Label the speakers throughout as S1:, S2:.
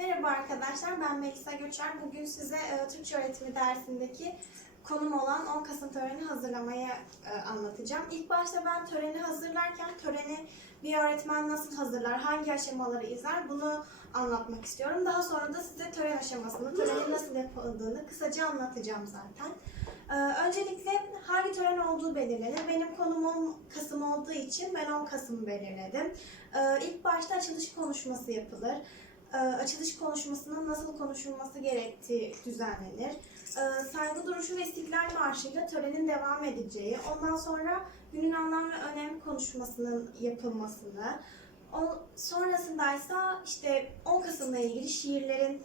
S1: Merhaba arkadaşlar, ben Melisa Göçer. Bugün size e, Türkçe öğretimi dersindeki konum olan 10 Kasım töreni hazırlamayı e, anlatacağım. İlk başta ben töreni hazırlarken töreni bir öğretmen nasıl hazırlar, hangi aşamaları izler bunu anlatmak istiyorum. Daha sonra da size tören aşamasını, törenin nasıl yapıldığını kısaca anlatacağım zaten. E, öncelikle hangi tören olduğu belirlenir. Benim konumum Kasım olduğu için ben 10 Kasım'ı belirledim. E, ilk başta açılış konuşması yapılır açılış konuşmasının nasıl konuşulması gerektiği düzenlenir. E, Saygı duruşu ve İstiklal Marşı ile törenin devam edeceği, ondan sonra günün anlam ve önem konuşmasının yapılmasını, o, sonrasındaysa işte 10 Kasım'la ilgili şiirlerin,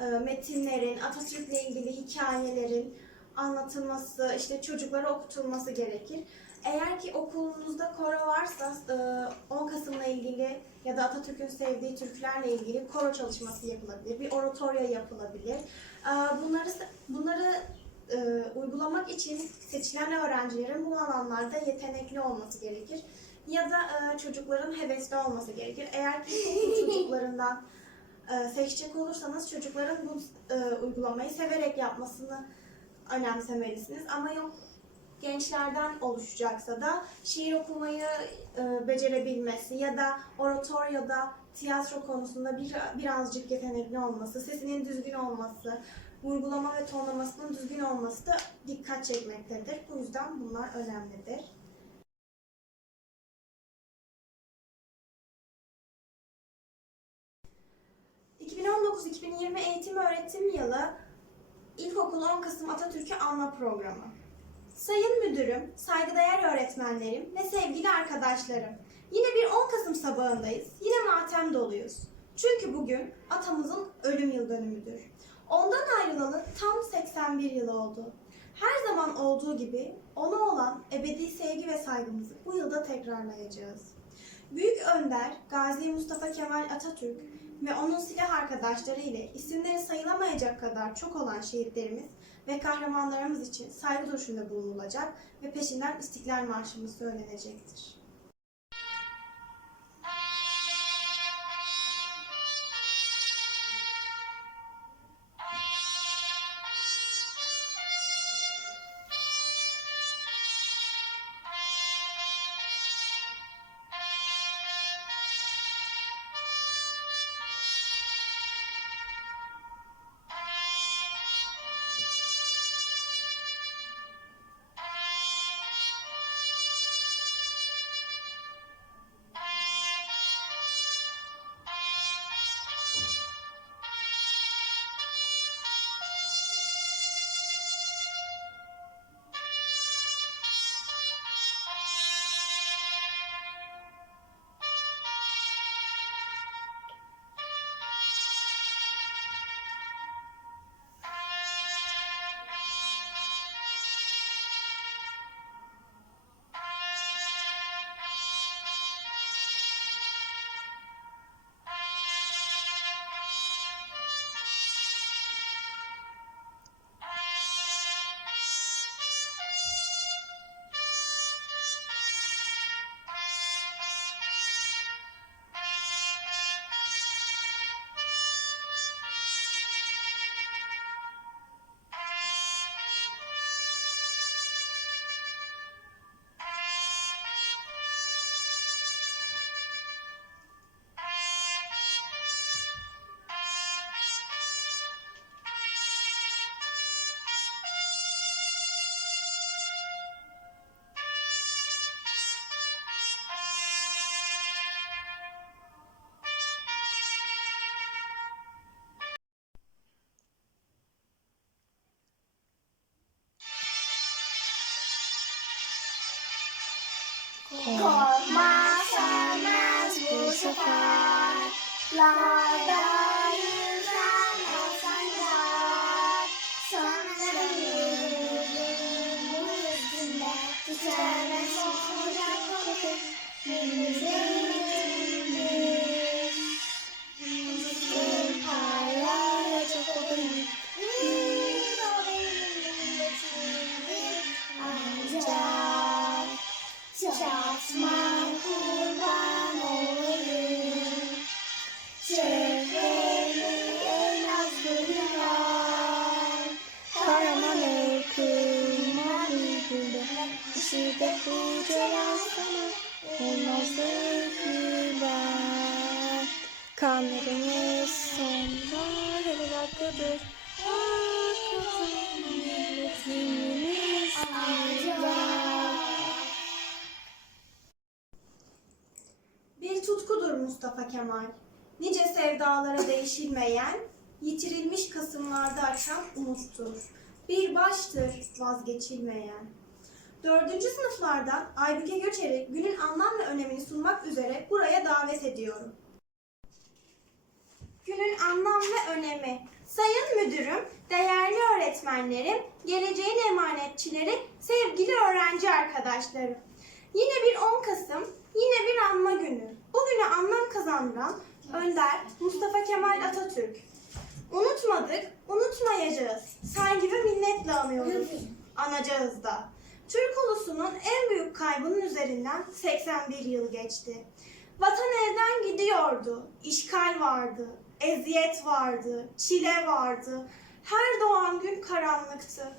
S1: e, metinlerin, Atatürk'le ilgili hikayelerin anlatılması, işte çocuklara okutulması gerekir. Eğer ki okulunuzda koro varsa e, 10 Kasım'la ilgili ya da Atatürk'ün sevdiği türkülerle ilgili koro çalışması yapılabilir, bir oratorya yapılabilir. E, Bunları bunları e, uygulamak için seçilen öğrencilerin bu alanlarda yetenekli olması gerekir. Ya da e, çocukların hevesli olması gerekir. Eğer ki çocuklarından e, seçecek olursanız çocukların bu e, uygulamayı severek yapmasını önemsemelisiniz. Ama yok gençlerden oluşacaksa da şiir okumayı e, becerebilmesi ya da oratoryoda tiyatro konusunda bir, birazcık yetenekli olması, sesinin düzgün olması, vurgulama ve tonlamasının düzgün olması da dikkat çekmektedir. Bu yüzden bunlar önemlidir. ...2019-2020 eğitim öğretim yılı İlkokul 10 Kasım Atatürk'ü anma programı. Sayın müdürüm, saygıdeğer öğretmenlerim ve sevgili arkadaşlarım. Yine bir 10 Kasım sabahındayız. Yine matem doluyuz. Çünkü bugün atamızın ölüm yıl dönümüdür. Ondan ayrılalı tam 81 yıl oldu. Her zaman olduğu gibi ona olan ebedi sevgi ve saygımızı bu yılda tekrarlayacağız. Büyük Önder Gazi Mustafa Kemal Atatürk ve onun silah arkadaşları ile isimleri sayılamayacak kadar çok olan şehitlerimiz ve kahramanlarımız için saygı duruşunda bulunulacak ve peşinden İstiklal Marşımız söylenecektir.
S2: Korkma sönmez bu sefer Larda yüzen o sancak Sonra yürürüm bu korku Denizlerimdir İşide Bir
S1: tutkudur Mustafa Kemal. Nice sevdalara değişilmeyen, yitirilmiş kasımlarda açan umuttur. Bir baştır vazgeçilmeyen. Dördüncü sınıflardan Aybüke Göçer'i günün anlam ve önemini sunmak üzere buraya davet ediyorum. Günün anlam ve önemi. Sayın müdürüm, değerli öğretmenlerim, geleceğin emanetçileri, sevgili öğrenci arkadaşlarım. Yine bir 10 Kasım, yine bir anma günü. Bugüne anlam kazandıran Önder Mustafa Kemal Atatürk. Unutmadık, unutmayacağız. Saygı ve minnetle anıyoruz. Anacağız da. Türk ulusunun en büyük kaybının üzerinden 81 yıl geçti. Vatan elden gidiyordu. İşgal vardı, eziyet vardı, çile vardı. Her doğan gün karanlıktı.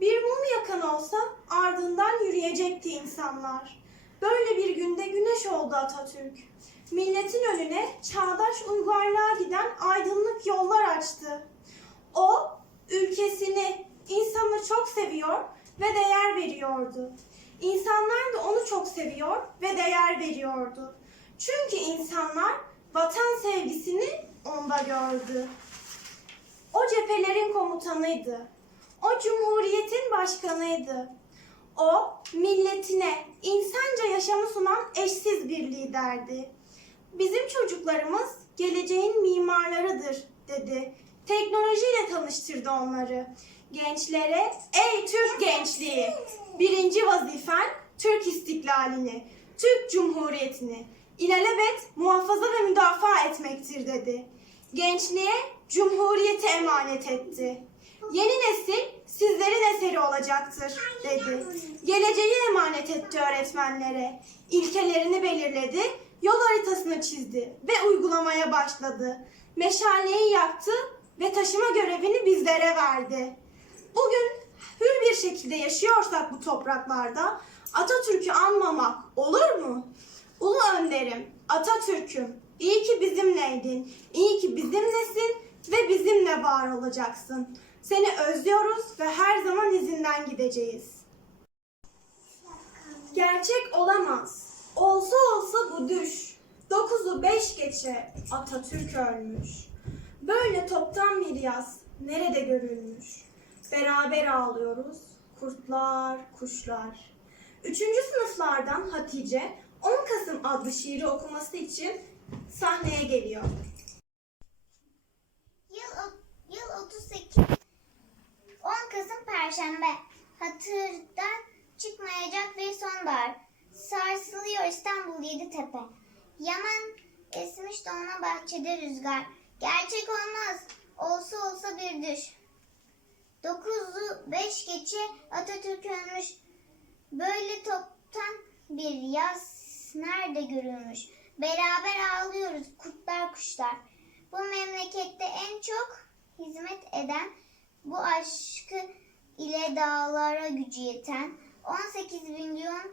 S1: Bir mum yakan olsa ardından yürüyecekti insanlar. Böyle bir günde güneş oldu Atatürk. Milletin önüne çağdaş uygarlığa giden aydınlık yollar açtı. O ülkesini, insanı çok seviyor ve değer veriyordu. İnsanlar da onu çok seviyor ve değer veriyordu. Çünkü insanlar vatan sevgisini onda gördü. O cephelerin komutanıydı. O cumhuriyetin başkanıydı. O milletine insanca yaşamı sunan eşsiz bir liderdi. Bizim çocuklarımız geleceğin mimarlarıdır dedi. Teknolojiyle tanıştırdı onları. Gençlere ey Türk gençliği birinci vazifen Türk istiklalini, Türk Cumhuriyeti'ni ilelebet muhafaza ve müdafaa etmektir dedi. Gençliğe Cumhuriyeti emanet etti. Yeni nesil sizlerin eseri olacaktır dedi. Geleceği emanet etti öğretmenlere. İlkelerini belirledi, yol haritasını çizdi ve uygulamaya başladı. Meşaleyi yaktı ve taşıma görevini bizlere verdi. Bugün hür bir şekilde yaşıyorsak bu topraklarda Atatürk'ü anmamak olur mu? Ulu önderim, Atatürk'üm, iyi ki bizimleydin, iyi ki bizimlesin ve bizimle var olacaksın. Seni özlüyoruz ve her zaman izinden gideceğiz. Gerçek olamaz. Olsa olsa bu düş. Dokuzu beş geçe Atatürk ölmüş. Böyle toptan bir yaz nerede görülmüş? Beraber ağlıyoruz, kurtlar, kuşlar. Üçüncü sınıflardan Hatice 10 Kasım adlı şiiri okuması için sahneye geliyor.
S2: Yıl, yıl 38 10 Kasım Perşembe. Hatırdan çıkmayacak bir sonbahar. Sarsılıyor İstanbul Yeditepe Yaman esmiş dolma bahçede rüzgar. Gerçek olmaz. Olsa olsa bir düş Dokuzu beş geçe Atatürk ölmüş Böyle toptan bir yaz nerede görülmüş Beraber ağlıyoruz kurtlar kuşlar bu memlekette en çok hizmet eden, bu aşkı ile dağlara gücü yeten, 18 milyonun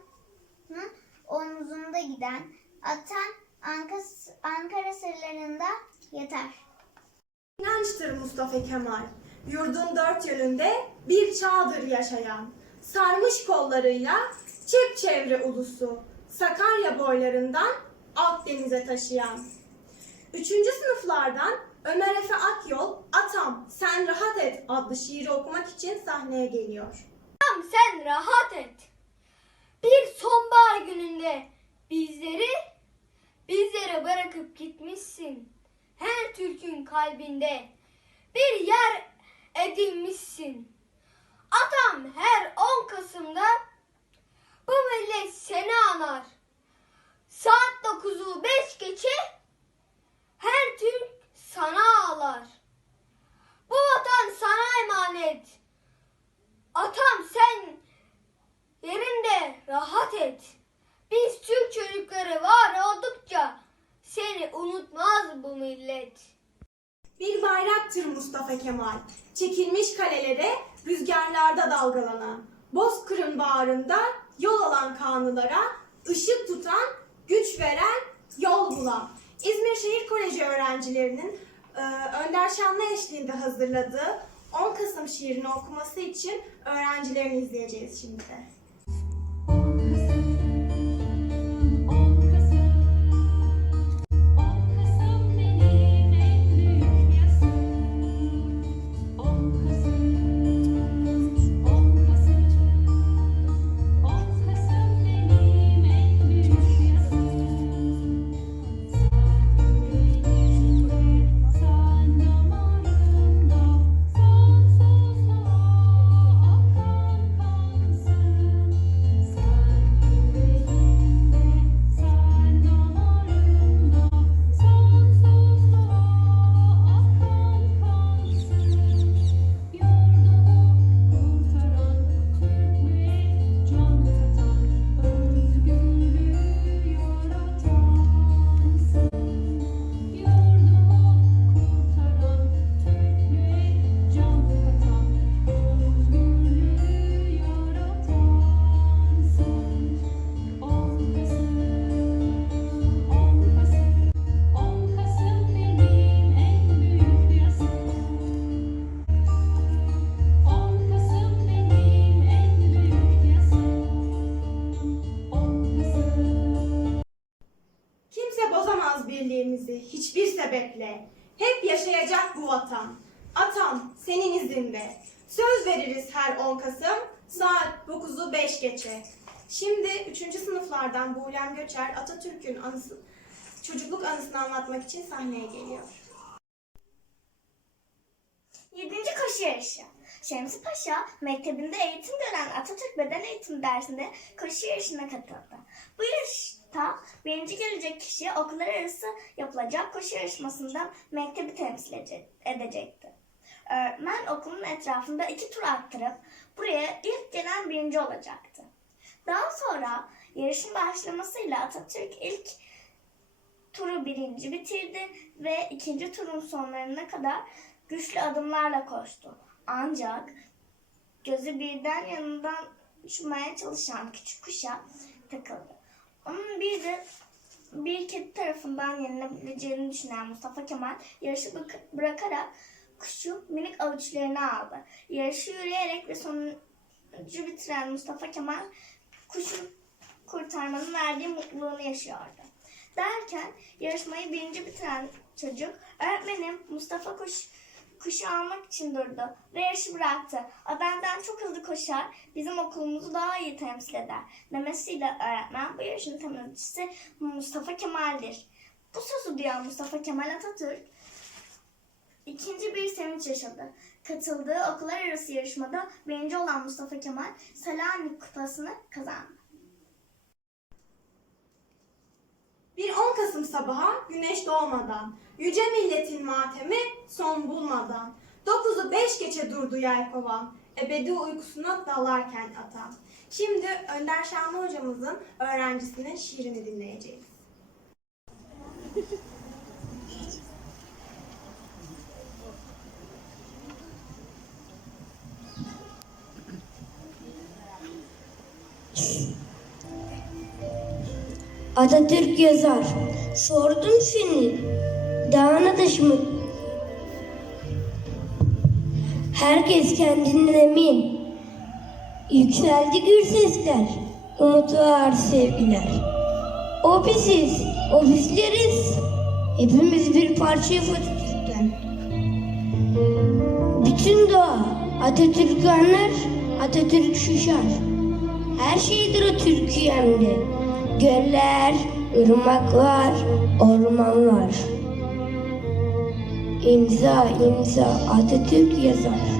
S2: omzunda giden, atan Ankara sırlarında yatar.
S1: İnançtır Mustafa Kemal. Yurdun dört yönünde bir çağdır yaşayan. Sarmış kollarıyla çepçevre ulusu. Sakarya boylarından Akdeniz'e taşıyan. Üçüncü sınıflardan Ömer Efe Akyol, Atam Sen Rahat Et adlı şiiri okumak için sahneye geliyor.
S3: Tamam sen rahat et. Bir sonbahar gününde bizleri bizlere bırakıp gitmişsin. Her Türk'ün kalbinde bir yer edinmişsin. Atam her 10 Kasım'da bu millet seni anar. Saat 9'u 5 geçe her Türk sana ağlar. Bu vatan sana emanet. Atam sen yerinde rahat et. Biz Türk çocukları var oldukça seni unutmaz bu millet.
S1: Bir bayraktır Mustafa Kemal. Çekilmiş kalelere rüzgarlarda dalgalanan. Bozkır'ın bağrında yol alan kanlılara ışık tutan, güç veren, yol bulan. İzmir Şehir Koleji öğrencilerinin e, Önder Şanlı eşliğinde hazırladığı 10 Kasım şiirini okuması için öğrencilerini izleyeceğiz şimdi de. Her 10 Kasım saat 9'u 5 geçe. Şimdi 3. sınıflardan Buğlem Göçer Atatürk'ün anısı, çocukluk anısını anlatmak için sahneye geliyor.
S2: Yedinci koşu yarışı. Şemsi Paşa mektebinde eğitim gören Atatürk Beden Eğitimi dersinde koşu yarışına katıldı. Bu yarışta birinci gelecek kişi okullar arası yapılacak koşu yarışmasında mektebi temsil ede- edecekti. Öğretmen okulun etrafında iki tur attırıp buraya ilk gelen birinci olacaktı. Daha sonra yarışın başlamasıyla Atatürk ilk turu birinci bitirdi ve ikinci turun sonlarına kadar güçlü adımlarla koştu. Ancak gözü birden yanından uçmaya çalışan küçük kuşa takıldı. Onun bir de bir kedi tarafından yenilebileceğini düşünen Mustafa Kemal yarışı bırakarak kuşu minik avuçlarına aldı. Yarışı yürüyerek ve sonuncu bitiren Mustafa Kemal kuşu kurtarmanın verdiği mutluluğunu yaşıyordu. Derken yarışmayı birinci bitiren çocuk öğretmenim Mustafa kuş kuşu almak için durdu ve yarışı bıraktı. O benden çok hızlı koşar, bizim okulumuzu daha iyi temsil eder. Demesiyle öğretmen bu yarışın temsilcisi Mustafa Kemal'dir. Bu sözü duyan Mustafa Kemal Atatürk ikinci bir sevinç yaşadı. Katıldığı okullar arası yarışmada birinci olan Mustafa Kemal Selanik Kupası'nı kazandı.
S1: Bir 10 Kasım sabahı güneş doğmadan, yüce milletin matemi son bulmadan, 9'u 5 geçe durdu yelkovan, ebedi uykusuna dalarken atan. Şimdi Önder Şanlı hocamızın öğrencisinin şiirini dinleyeceğiz.
S4: Atatürk yazar. Sordum seni. Dağına taşımı. Herkes kendinden emin. Yükseldi gür sesler. Umut var sevgiler. O biziz, o bizleriz. Hepimiz bir parça Atatürk'ten. Bütün doğa Atatürk anlar, Atatürk şuşar. Her şeydir o Türkiye'mde. Göller, ırmaklar, ormanlar. İmza imza Atatürk yazar.